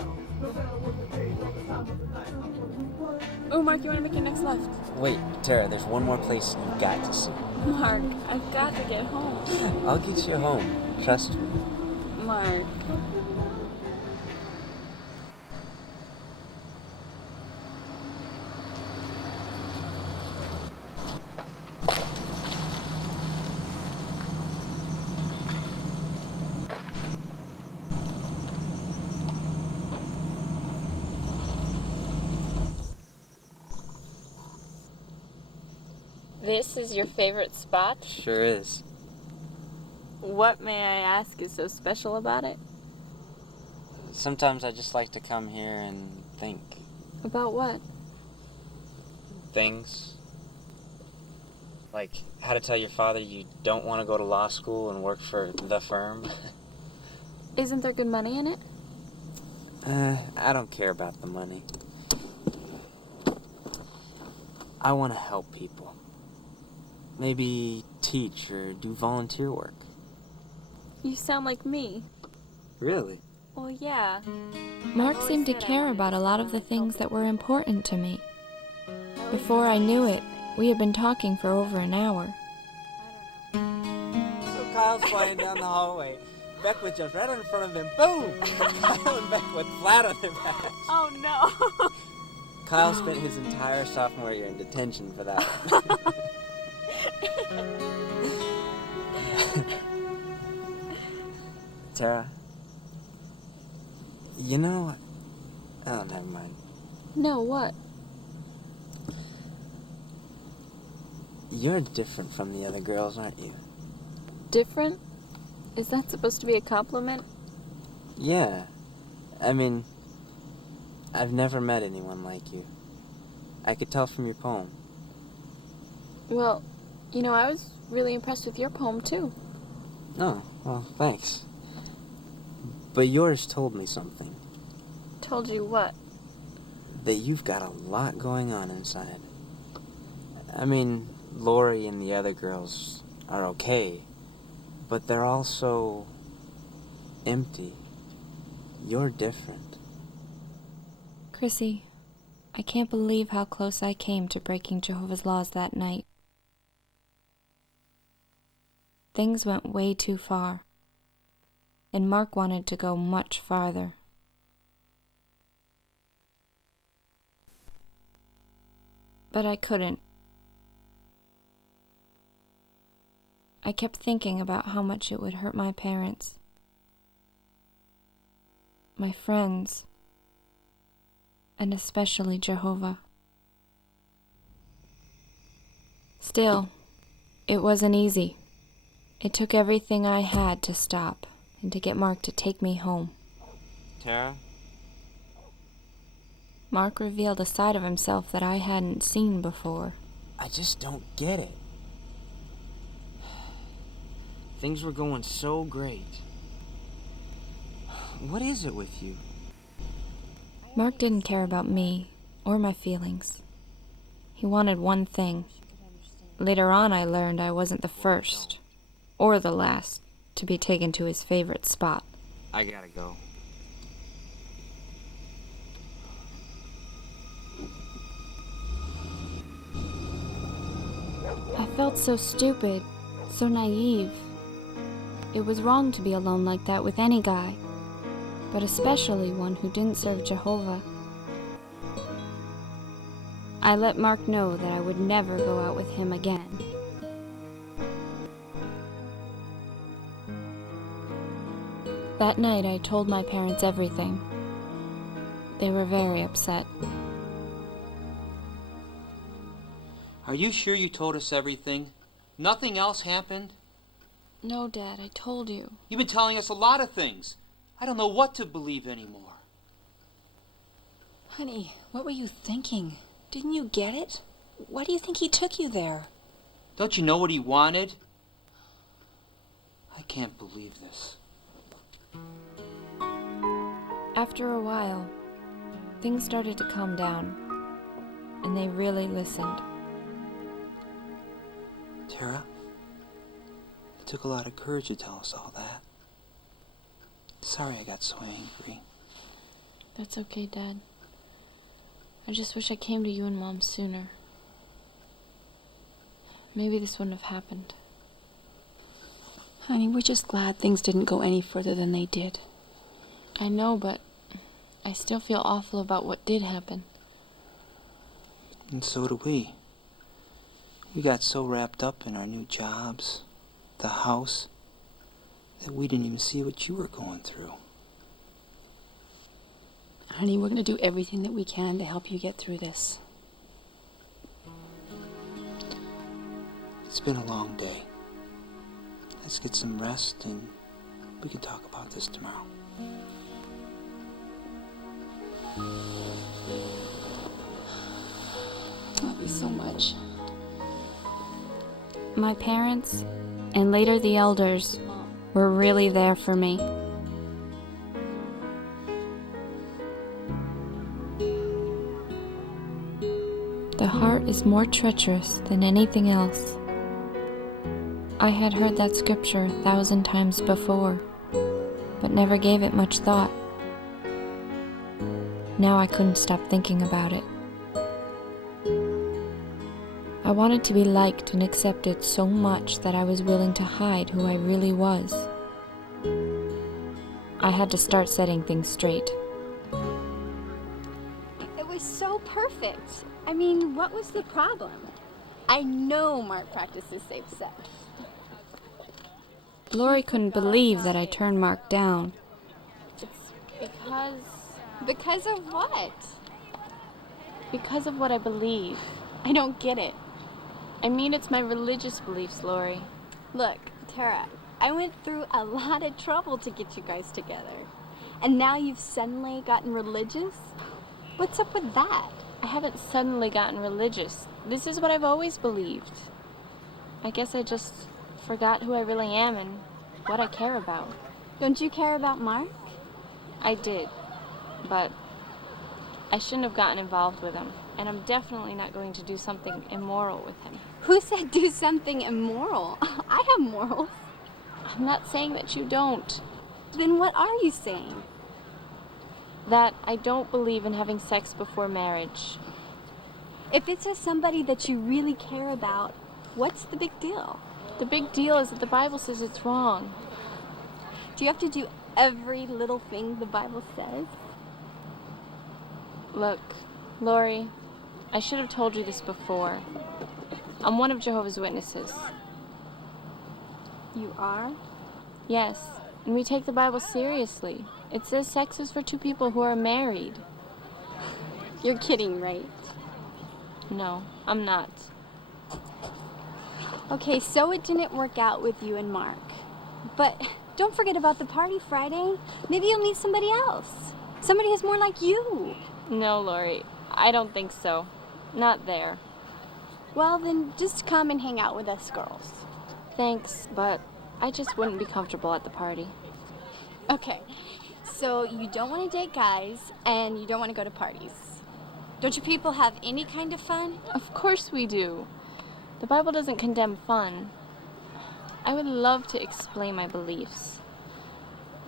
Oh, Mark, you want to make your next left? Wait, Tara, there's one more place you got to see. Mark, I've got to get home. I'll get you home. Trust me. Mark. This is your favorite spot? Sure is. What, may I ask, is so special about it? Sometimes I just like to come here and think. About what? Things. Like how to tell your father you don't want to go to law school and work for the firm. Isn't there good money in it? I don't care about the money. I want to help people. Maybe teach or do volunteer work. You sound like me. Really? Well, yeah. Mark seemed to care about a lot of the things that were important to me. Before I knew it, we had been talking for over an hour. Kyle's flying down the hallway. Beck was just right in front of him. Boom! Kyle and Beck went flat on their backs. Oh no. Kyle spent his entire sophomore year in detention for that one. Tara, you know... Oh, never mind. No, what? You're different from the other girls, aren't you? Different? Is that supposed to be a compliment? Yeah. I mean, I've never met anyone like you. I could tell from your poem. Well, you know, I was really impressed with your poem, too. Oh, well, thanks. But yours told me something. Told you what? That you've got a lot going on inside. I mean, Lori and the other girls are okay, but they're all so empty. You're different. Chrissy, I can't believe how close I came to breaking Jehovah's laws that night. Things went way too far, and Mark wanted to go much farther. But I couldn't. I kept thinking about how much it would hurt my parents, my friends, and especially Jehovah. Still, it wasn't easy. It took everything I had to stop and to get Mark to take me home. Tara? Mark revealed a side of himself that I hadn't seen before. I just don't get it. Things were going so great. What is it with you? Mark didn't care about me or my feelings. He wanted one thing. Later on, I learned I wasn't the first or the last to be taken to his favorite spot. I gotta go. I felt so stupid, so naive. It was wrong to be alone like that with any guy, but especially one who didn't serve Jehovah. I let Mark know that I would never go out with him again. That night I told my parents everything. They were very upset. Are you sure you told us everything? Nothing else happened? No, Dad, I told you. You've been telling us a lot of things. I don't know what to believe anymore. Honey, what were you thinking? Didn't you get it? Why do you think he took you there? Don't you know what he wanted? I can't believe this. After a while, things started to calm down, and they really listened. Tara, it took a lot of courage to tell us all that. Sorry I got so angry. That's okay, Dad. I just wish I came to you and Mom sooner. Maybe this wouldn't have happened. Honey, we're just glad things didn't go any further than they did. I know, but I still feel awful about what did happen. And so do we. We got so wrapped up in our new jobs, the house, that we didn't even see what you were going through. Honey, we're going to do everything that we can to help you get through this. It's been a long day. Let's get some rest and we can talk about this tomorrow. Love you so much. My parents, and later the elders, were really there for me. The heart is more treacherous than anything else. I had heard that scripture 1,000 times before, but never gave it much thought. Now I couldn't stop thinking about it. I wanted to be liked and accepted so much that I was willing to hide who I really was. I had to start setting things straight. It was so perfect. I mean, what was the problem? I know Mark practices safe sex. Lori couldn't believe that I turned Mark down. It's because... Because of what? Because of what I believe. I don't get it. I mean, it's my religious beliefs, Lori. Look, Tara, I went through a lot of trouble to get you guys together. And now you've suddenly gotten religious? What's up with that? I haven't suddenly gotten religious. This is what I've always believed. I guess I just forgot who I really am and what I care about. Don't you care about Mark? I did, but I shouldn't have gotten involved with him, and I'm definitely not going to do something immoral with him. Who said do something immoral? I have morals. I'm not saying that you don't. Then what are you saying? That I don't believe in having sex before marriage. If it's with somebody that you really care about, what's the big deal? The big deal is that the Bible says it's wrong. Do you have to do every little thing the Bible says? Look, Lori, I should have told you this before. I'm one of Jehovah's Witnesses. You are? Yes, and we take the Bible seriously. It says sex is for two people who are married. You're kidding, right? No, I'm not. Okay, so it didn't work out with you and Mark. But don't forget about the party Friday. Maybe you'll meet somebody else. Somebody who's more like you. No, Lori, I don't think so. Not there. Well, then just come and hang out with us girls. Thanks, but I just wouldn't be comfortable at the party. Okay, so you don't want to date guys, and you don't want to go to parties. Don't you people have any kind of fun? Of course we do. The Bible doesn't condemn fun. I would love to explain my beliefs.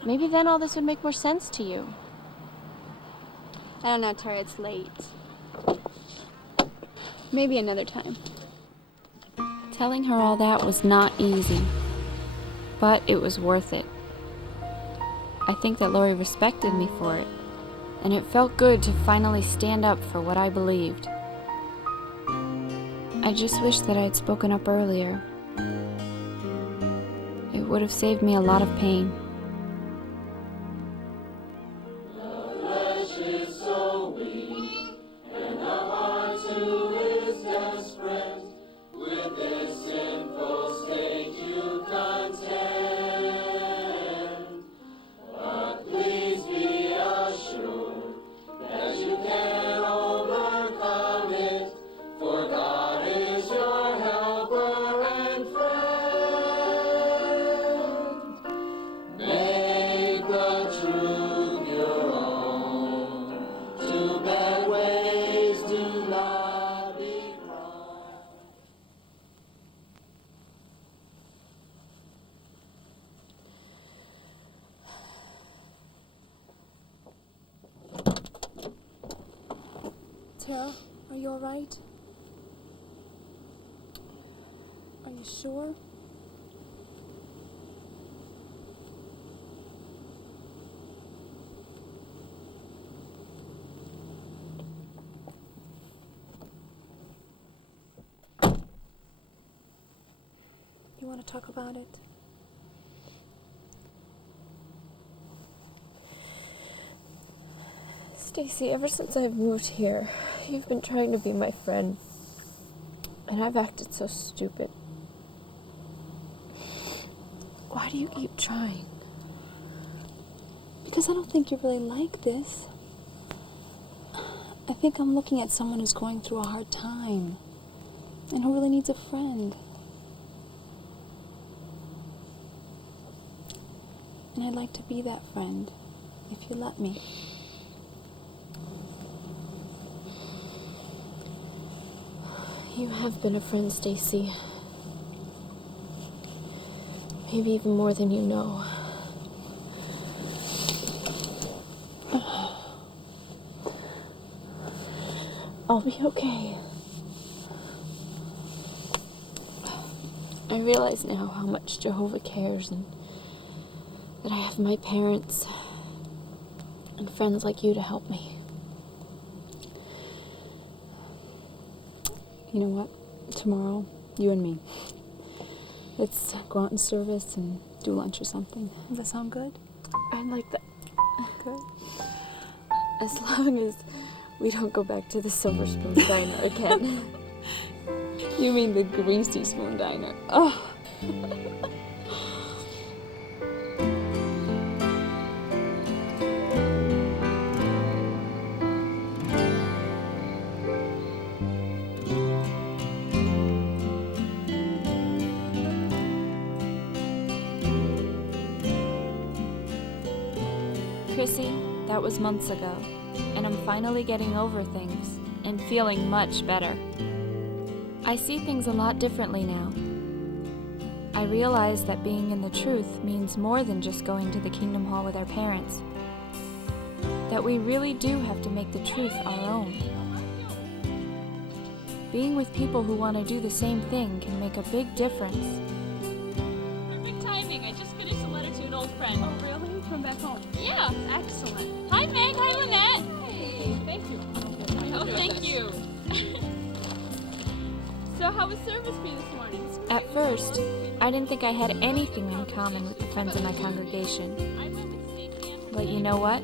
Maybe then all this would make more sense to you. I don't know, Tara, it's late. Maybe another time. Telling her all that was not easy, but it was worth it. I think that Lori respected me for it, and it felt good to finally stand up for what I believed. I just wish that I had spoken up earlier. It would have saved me a lot of pain. Tara, are you all right? Are you sure? You want to talk about it? Stacy, ever since I've moved here, you've been trying to be my friend. And I've acted so stupid. Why do you keep trying? Because I don't think you really like this. I think I'm looking at someone who's going through a hard time and who really needs a friend. And I'd like to be that friend, if you let me. You have been a friend, Stacy. Maybe even more than you know. I'll be okay. I realize now how much Jehovah cares and that I have my parents and friends like you to help me. You know what? Tomorrow, you and me. Let's go out in service and do lunch or something. Does that sound good? I'd like that. Good. As long as we don't go back to the Silver Spoon Diner again. You mean the Greasy Spoon Diner. Oh. Chrissy, that was months ago, and I'm finally getting over things and feeling much better. I see things a lot differently now. I realize that being in the truth means more than just going to the Kingdom Hall with our parents. That we really do have to make the truth our own. Being with people who want to do the same thing can make a big difference. Perfect timing. I just finished a letter to an old friend. Oh, really? From back home? Yeah. Excellent. Hi, Meg. Hi, Lynette. Hey, thank you. Oh, thank you. So how was service for you this morning? At first, I didn't think I had anything in common with the friends in my congregation. But you know what?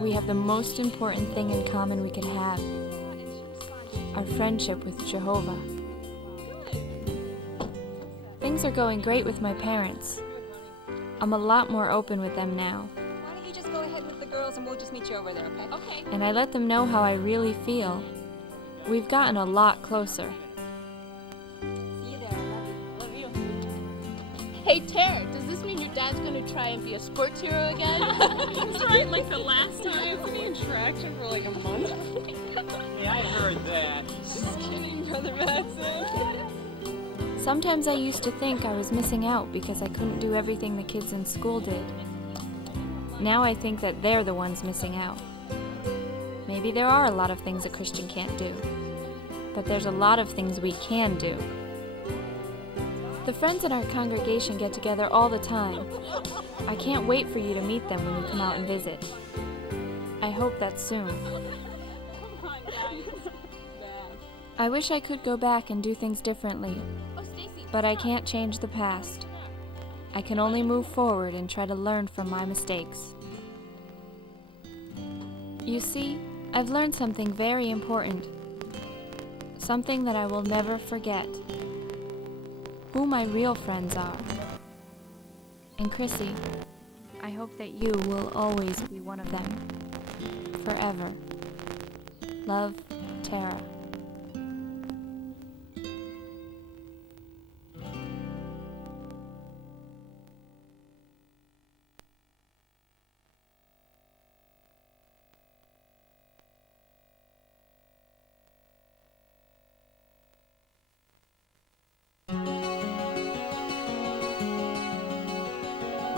We have the most important thing in common we can have. Our friendship with Jehovah. Things are going great with my parents. I'm a lot more open with them now. Why don't you just go ahead with the girls and we'll just meet you over there, okay? Okay. And I let them know how I really feel. We've gotten a lot closer. See you there. Love you. Hey, Tara, does this mean your dad's going to try and be a sports hero again? He's right like the last time. Isn't he in traction for like a month? Yeah, I heard that. Just kidding, Brother Madsen. Sometimes I used to think I was missing out because I couldn't do everything the kids in school did. Now I think that they're the ones missing out. Maybe there are a lot of things a Christian can't do, but there's a lot of things we can do. The friends in our congregation get together all the time. I can't wait for you to meet them when you come out and visit. I hope that's soon. I wish I could go back and do things differently, but I can't change the past. I can only move forward and try to learn from my mistakes. You see, I've learned something very important. Something that I will never forget. Who my real friends are. And Chrissy, I hope that you will always be one of them. Forever. Love, Tara.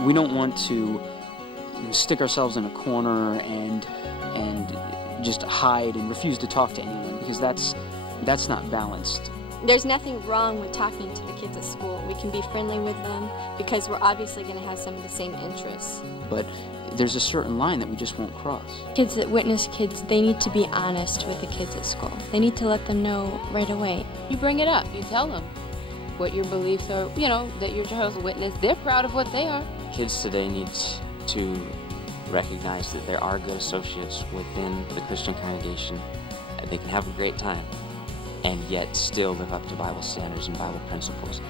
We don't want to stick ourselves in a corner and just hide and refuse to talk to anyone, because that's not balanced. There's nothing wrong with talking to the kids at school. We can be friendly with them because we're obviously going to have some of the same interests. But there's a certain line that we just won't cross. Kids that witness kids, they need to be honest with the kids at school. They need to let them know right away. You bring it up. You tell them what your beliefs are, that you're Jehovah's Witness. They're proud of what they are. Kids today need to recognize that there are good associates within the Christian congregation. They can have a great time and yet still live up to Bible standards and Bible principles.